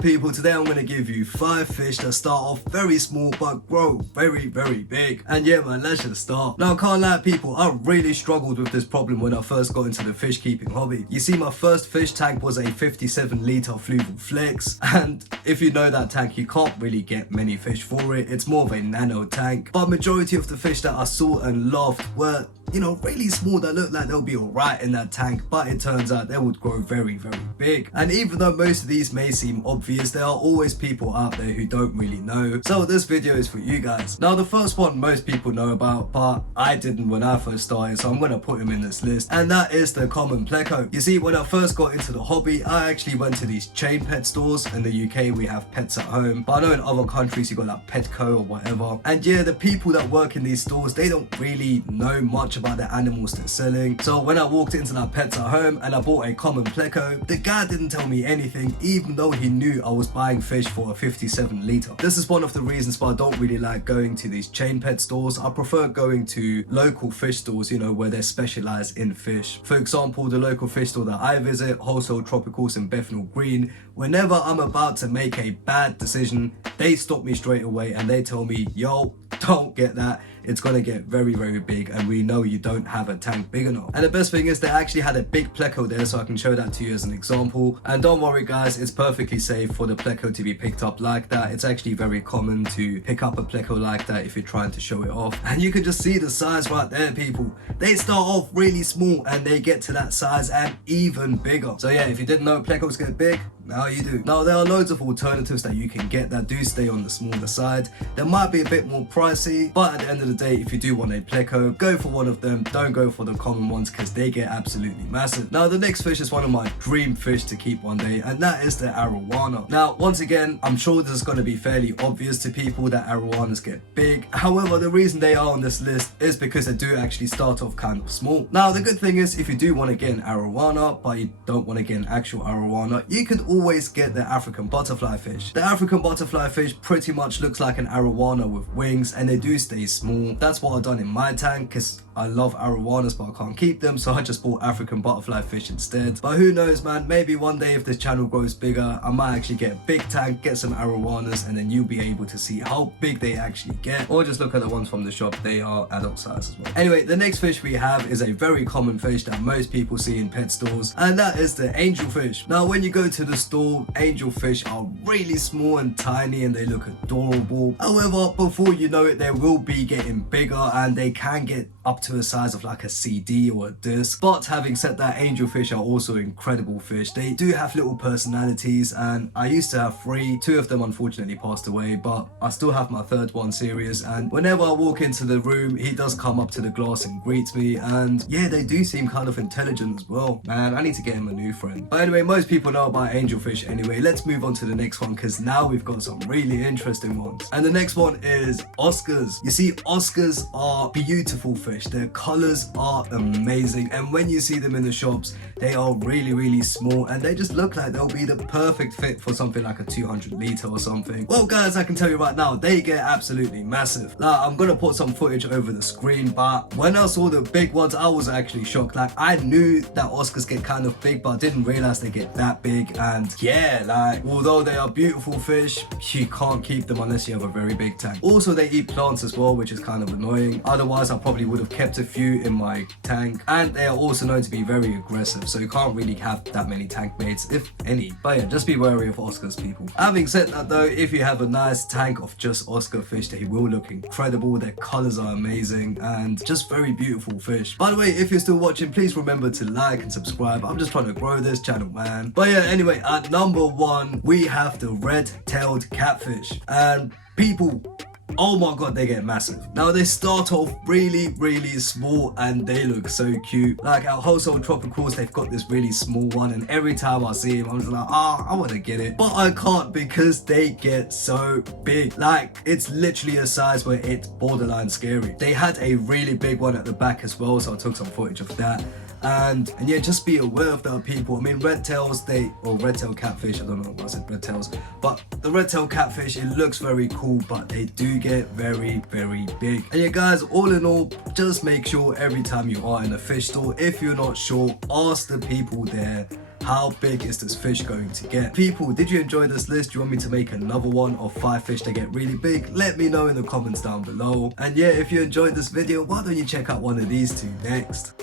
Alright people, today I'm going to give you 5 fish that start off very small but grow very big. And yeah man, let's just start. Now I can't lie people, I really struggled with this problem when I first got into the fish keeping hobby. You see, my first fish tank was a 57 litre Fluval Flex, and if you know that tank you can't really get many fish for it. It's more of a nano tank, but majority of the fish that I saw and loved were, you know, really small that looked like they'll be alright in that tank, but it turns out they would grow very big. And even though most of these may seem obvious, there are always people out there who don't really know. So this video is for you guys. Now the first one most people know about, but I didn't when I first started, so I'm gonna put him in this list, and that is the common pleco. You see, when I first got into the hobby, I actually went to these chain pet stores. In the UK we have Pets at Home, but I know in other countries you got like Petco or whatever. And yeah, the people that work in these stores, they don't really know much about the animals they're selling. So when I walked into that Pets at Home and I bought a common pleco, the guy didn't tell me anything, even though he knew I was buying fish for a 57 litre. This is one of the reasons why I don't really like going to these chain pet stores. I prefer going to local fish stores, you know, where they're specialized in fish. For example, the local fish store that I visit, Wholesale Tropicals in Bethnal Green, whenever I'm about to make a bad decision, they stop me straight away and they tell me, yo, don't get that, it's gonna get very big and we know you don't have a tank big enough. And the best thing is they actually had a big pleco there, so I can show that to you as an example. And don't worry guys, it's perfectly safe for the pleco to be picked up like that. It's actually very common to pick up a pleco like that if you're trying to show it off. And you can just see the size right there people. They start off really small and they get to that size and even bigger. So yeah, if you didn't know plecos get big, now you do. Now there are loads of alternatives that you can get that do stay on the smaller side. They might be a bit more pricey, but at the end of the day, if you do want a pleco, go for one of them. Don't go for the common ones because they get absolutely massive. Now the next fish is one of my dream fish to keep one day, and that is the arowana. Now once again, I'm sure this is going to be fairly obvious to people that arowanas get big. However, the reason they are on this list is because they do actually start off kind of small. Now the good thing is, if you do want to get an arowana but you don't want to get an actual arowana, you can always get the African butterfly fish. The African butterfly fish pretty much looks like an arowana with wings, and they do stay small. That's what I've done in my tank because I love arowanas but I can't keep them, so I just bought African butterfly fish instead. But who knows man, maybe one day if this channel grows bigger, I might actually get a big tank, get some arowanas, and then you'll be able to see how big they actually get. Or just look at the ones from the shop, they are adult size as well. Anyway, the next fish we have is a very common fish that most people see in pet stores, and that is the angelfish. Now when you go to the store, angelfish are really small and tiny and they look adorable. However, before you know it, they will be getting bigger and they can get up to the size of like a CD or a disc. But having said that, angelfish are also incredible fish. They do have little personalities, and I used to have 3. 2 of them unfortunately passed away, but I still have my 3rd one serious, and whenever I walk into the room he does come up to the glass and greets me, and yeah, they do seem kind of intelligent as well. Man, I need to get him a new friend. But anyway, most people know about angelfish anyway. Let's move on to the next one because now we've got some really interesting ones. And the next one is Oscars. You see, Oscars are beautiful fish. Their colors are amazing, and when you see them in the shops, they are really small and they just look like they'll be the perfect fit for something like a 200 litre or something. Well guys, I can tell you right now, they get absolutely massive. Now I'm gonna put some footage over the screen, but when I saw the big ones I was actually shocked. Like, I knew that Oscars get kind of big, but I didn't realize they get that big. And yeah, like, although they are beautiful fish, you can't keep them unless you have a very big tank. Also, they eat plants as well, which is kind of annoying. Otherwise I probably would have kept a few in my tank. And they are also known to be very aggressive, so you can't really have that many tank mates, if any. But yeah, just be wary of Oscars people. Having said that though, if you have a nice tank of just Oscar fish, they will look incredible. Their colors are amazing and just very beautiful fish. By the way, if you're still watching, please remember to like and subscribe. I'm just trying to grow this channel, man. But yeah, anyway, at number 1 we have the red-tailed catfish, and people, oh my god, they get massive. Now they start off really small and they look so cute. Like at Wholesale Tropicals, they've got this really small one, and every time I see him I'm just like, I want to get it, but I can't because they get so big. Like, it's literally a size where it's borderline scary. They had a really big one at the back as well, so I took some footage of that. And yeah, just be aware of that people. I mean, red tails, red-tailed catfish, I don't know why I said red tails, but the red-tailed catfish, it looks very cool, but they do get very big. And yeah guys, all in all, just make sure every time you are in a fish store, if you're not sure, ask the people there how big is this fish going to get? People, did you enjoy this list? Do you want me to make another one of 5 fish that get really big? Let me know in the comments down below. And yeah, if you enjoyed this video, why don't you check out one of these two next?